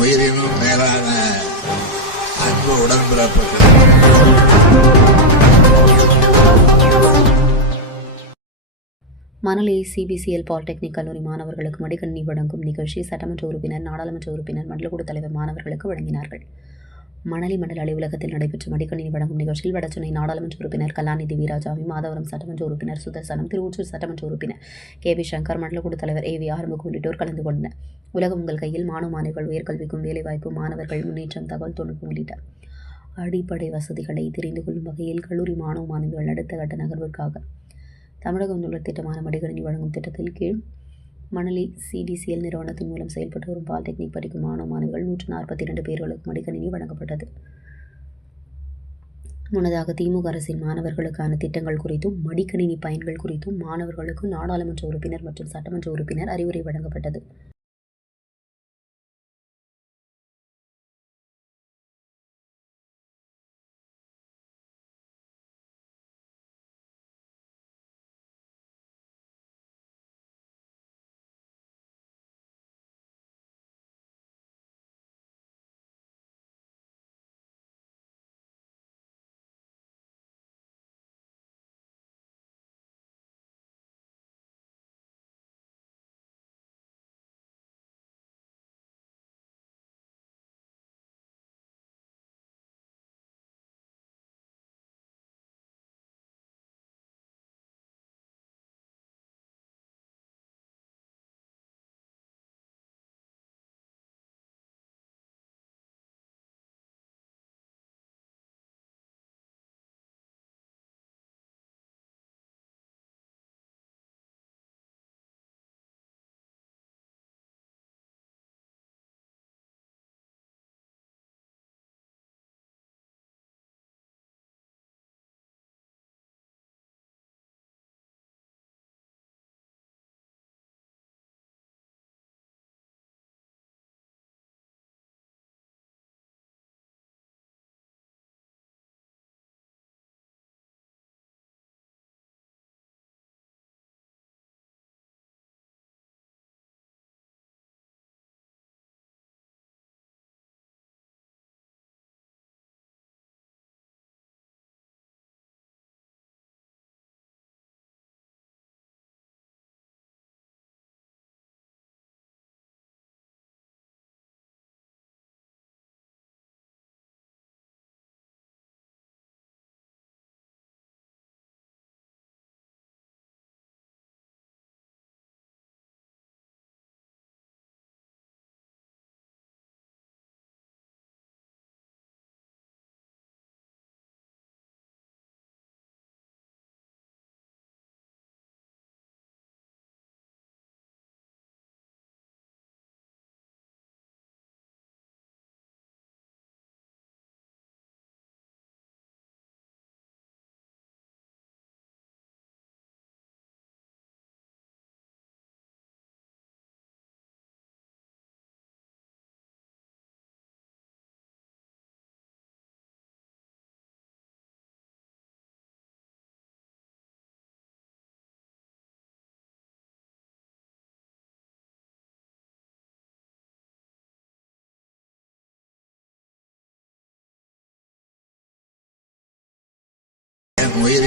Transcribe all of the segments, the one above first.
உயிரினும் மேலான அன்பு உடன்பிறப்புகள். மணலி சிபிசிஎல் பாலிடெக்னிக் கல்லூரி மாணவர்களுக்கு மடிக்கணினி வழங்கும் நிகழ்ச்சி சட்டமன்ற உறுப்பினர் நாடாளுமன்ற உறுப்பினர் மண்டலக்குழு தலைவர் மாணவர்களுக்கு வழங்கினார்கள். மணலி மண்டல அலுவலகத்தில் நடைபெற்ற மடிக்கணினி வழங்கும் நிகழ்ச்சியில் வடசென்னை நாடாளுமன்ற உறுப்பினர் கலாநிதி வீராசாமி மாதவரம் சட்டமன்ற உறுப்பினர் சுதர்சனம் திருவொற்றூர் சட்டமன்ற உறுப்பினர் கே வி சங்கர் மண்டலக்குழு தலைவர் ஏ வி ஆறுமுகம் உள்ளிட்டோர் கலந்து கொண்டனர். உலகம் உங்கள் கையில் மாணவ மாணவிகள் உயர்கல்விக்கும் வேலைவாய்ப்பு மாணவர்கள் முன்னேற்றம் தகவல் தொழில்நுட்பம் உள்ளிட்ட அடிப்படை வசதிகளை தெரிந்து கொள்ளும் வகையில் கல்லூரி மாணவ மாணவிகள் அடுத்த கட்ட நகர்விற்காக தமிழகம் உள்ள திட்டமான மடிக்கணினி வழங்கும் திட்டத்தில் கீழ் மணலி சிடிசிஎல் நிறுவனத்தின் மூலம் செயல்பட்டு வரும் பாலிடெக்னிக் படிக்கும் மாணவ மாணவிகள் நூற்று நாற்பத்தி இரண்டு பேர்களுக்கு மடிக்கணினி வழங்கப்பட்டது. முன்னதாக திமுக அரசின் மாணவர்களுக்கான திட்டங்கள் குறித்தும் மடிக்கணினி பயன்கள் குறித்தும் மாணவர்களுக்கு நாடாளுமன்ற உறுப்பினர் மற்றும் சட்டமன்ற உறுப்பினர் அறிவுரை வழங்கப்பட்டது.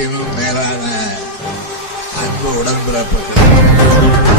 என் மேலான அன்பு உடன்பிறப்புகள்